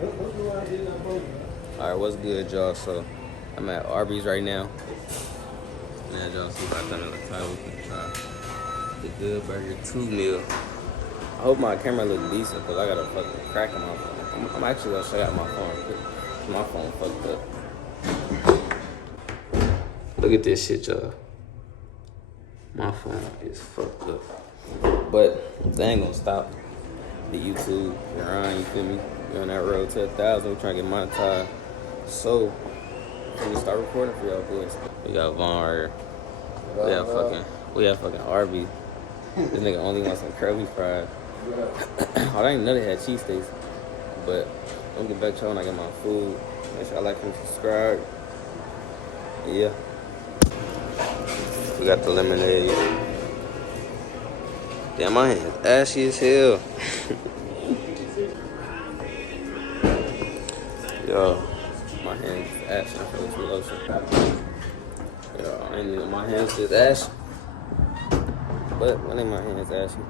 Alright, what's good, y'all? So, I'm at Arby's right now. And as y'all see by the title, we can try the 𝘤𝘩𝘪𝘴 2 meal. I hope my camera look decent because I got a fucking crack in my phone. I'm actually gonna show you my phone quick. My phone fucked up. Look at this shit, y'all. My phone is fucked up. But they ain't gonna stop the YouTube grind, you feel me? We're on that road to 1,000. We're trying to get monetized. So, we're gonna start recording for y'all boys. We got Vaughn right here. We have fucking Arby. This nigga only wants some curly fries. Oh, I ain't know they had cheesesteaks. But I'm gonna get back to y'all when I get my food. Make sure I like and subscribe. Yeah. We got the lemonade. Damn, my hand's ashy as hell. Yo, my hands is ashy. I feel it's lotion. Yo, I ain't know my hands is ashy. But when ain't my hands ashy?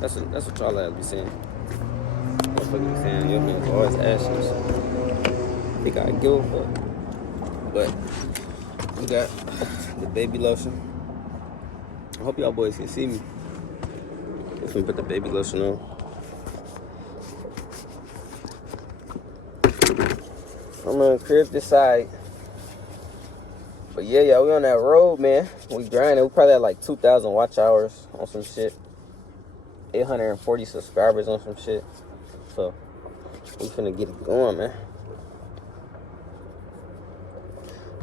That's what y'all have to be saying. Motherfuckers be saying your hands always ashy. So I think I give a fuck. But we got the baby lotion. I hope y'all boys can see me. Let me put the baby lotion on. I'm gonna crib this side. But yeah, y'all, we on that road, man. We grinding. We probably had like 2,000 watch hours on some shit. 840 subscribers on some shit. So we finna get it going, man.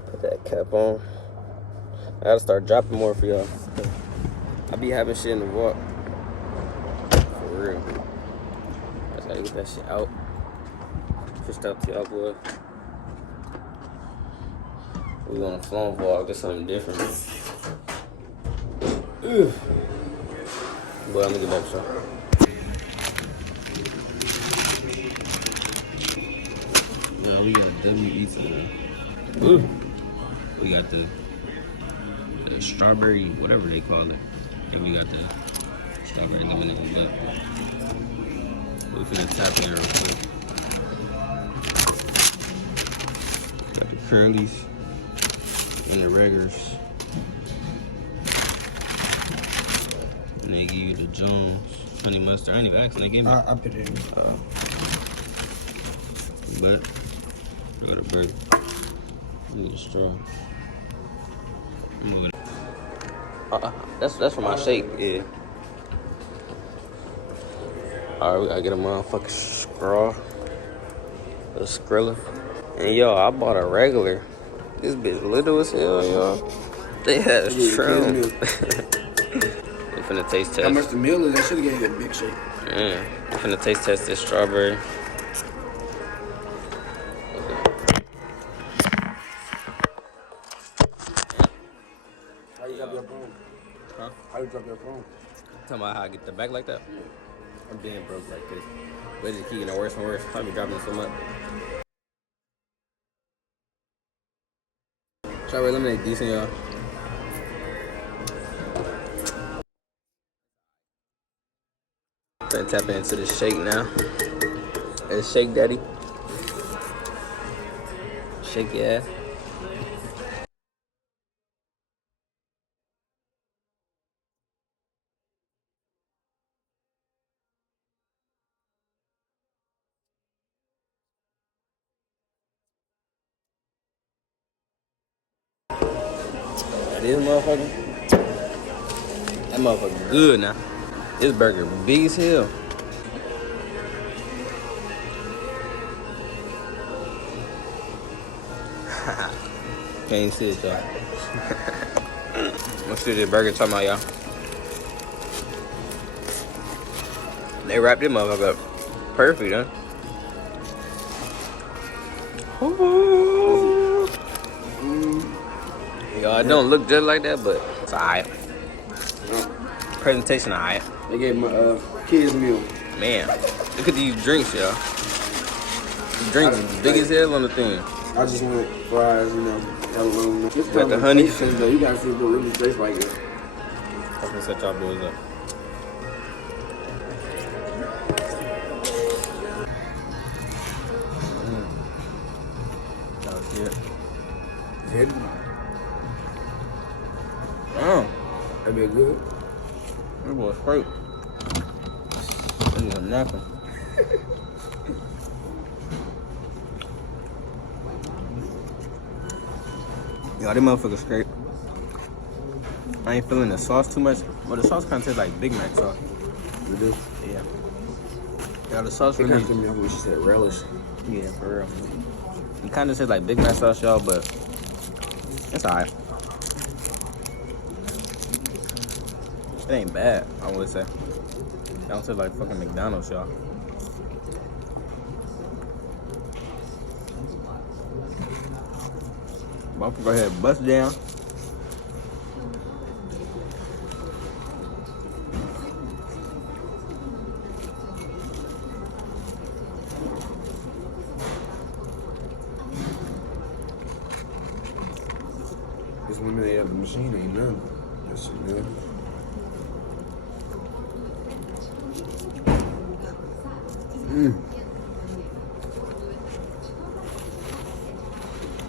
Put that cap on. I gotta start dropping more for y'all. I be having shit in the walk. For real. I just gotta get that shit out. Pushed out to y'all, boy. We on a phone vlog, that's something different. Ugh. Boy, I'm gonna get back to y'all. Yeah, we got a WE today. Ooh. We got the strawberry, whatever they call it. And we got the strawberry lemonade. But we finna tap in real quick. Got the curlies and the regulars. And they give you the Jones honey mustard. I ain't even asking, they gave me. I put it in. But I got a burger. I need a straw. I'm moving. That's for my shake, yeah. Alright, we gotta get a motherfucking straw. A Skrilla. And yo, I bought a regular. This bitch little as hell, y'all. They had shrimp. We finna taste test. How much the meal is? They should've gave you a big shake. Yeah, we finna taste test this strawberry. How you drop your phone? Huh? How you drop your phone? Tell me how I get the back like that. I'm being broke like this. But it's just keep getting worse and worse. I be dropping so much. Strawberry lemonade decent, y'all. Gonna tap into the shake now. It's Shake Daddy. Shake your ass. This motherfucker, that motherfucker good now. This burger big as hell. Can't even see it, y'all. Let's see this burger talking about, y'all. They wrapped this motherfucker up perfect, huh? Yo, it don't look just like that, but it's alright. Presentation alright. They gave my kids meal. Man, look at these drinks, y'all. The drinks big as hell on the thing. I just want fries, you know, aluminum. Got the honey. Though. You gotta see what it really tastes like it. I'm gonna set y'all boys up. heavy. Damn. That be good. That boy straight. That is nothing. Yo, them motherfuckers straight. I ain't feeling the sauce too much, but the sauce kind of tastes like Big Mac sauce. You do? Yeah. Yeah, the sauce It really. kind of me when she said relish. Yeah, for real. It kind of tastes like Big Mac sauce, y'all, but it's alright. It ain't bad, I would say. It don't taste like fucking McDonald's, y'all. But I'm gonna go ahead and bust down. This lemonade out the machine ain't none. That shit good.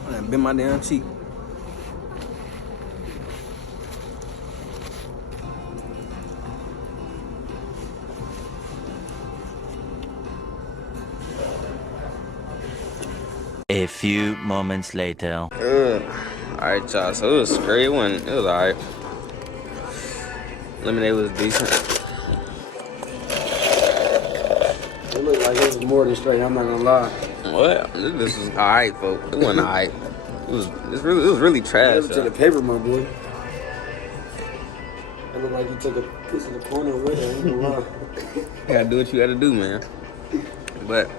I done bit my damn cheek. A few moments later. Alright, y'all. So it was great. It was alright. Lemonade was decent. It looked like it was more than straight, I'm not gonna lie. What? This was alright, folks. It wasn't alright. It was really trash. Give it to the paper, my boy. It looked like you took a piece of the corner with it, I ain't gonna lie. You gotta do what you gotta do, man. But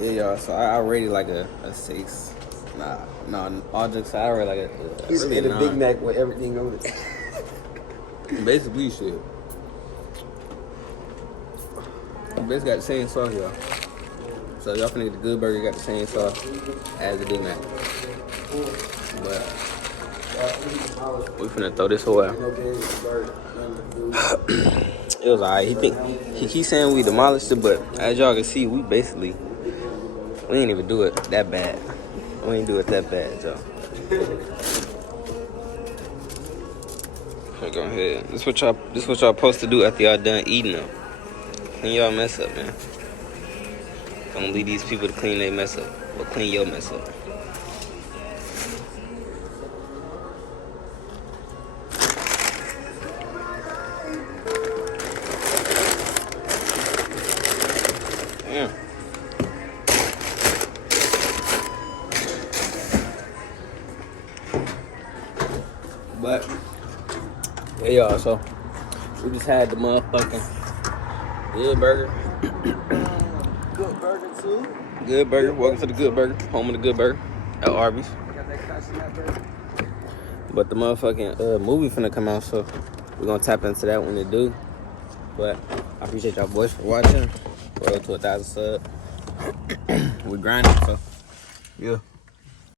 yeah, y'all. So I rated like a 6. Nah, all jokes aside, I rated like a He's really in a 9. Big Mac with everything on it. Basically, shit. Basically got the same sauce, y'all. So y'all finna get the 𝘤𝘩𝘪𝘴, got the same sauce as the Big Mac. But we finna throw this away. It was alright. He keeps saying we demolished it, but as y'all can see, we didn't even do it that bad. We ain't do it that bad, y'all. Go ahead. This what y'all supposed to do after y'all done eating them. Clean y'all mess up, man. Don't leave these people to clean their mess up. Or clean your mess up. Damn. But yeah, y'all, so we just had the motherfucking 𝘤𝘩𝘪𝘴. Good burger, too. 𝘤𝘩𝘪𝘴. Welcome to the 𝘤𝘩𝘪𝘴, home of the 𝘤𝘩𝘪𝘴 at Arby's. Got that crust in that burger. But the motherfucking movie finna come out, so we're gonna tap into that when it do. But I appreciate y'all boys for watching. Roll to 1,000 subs. We grinding, so yeah.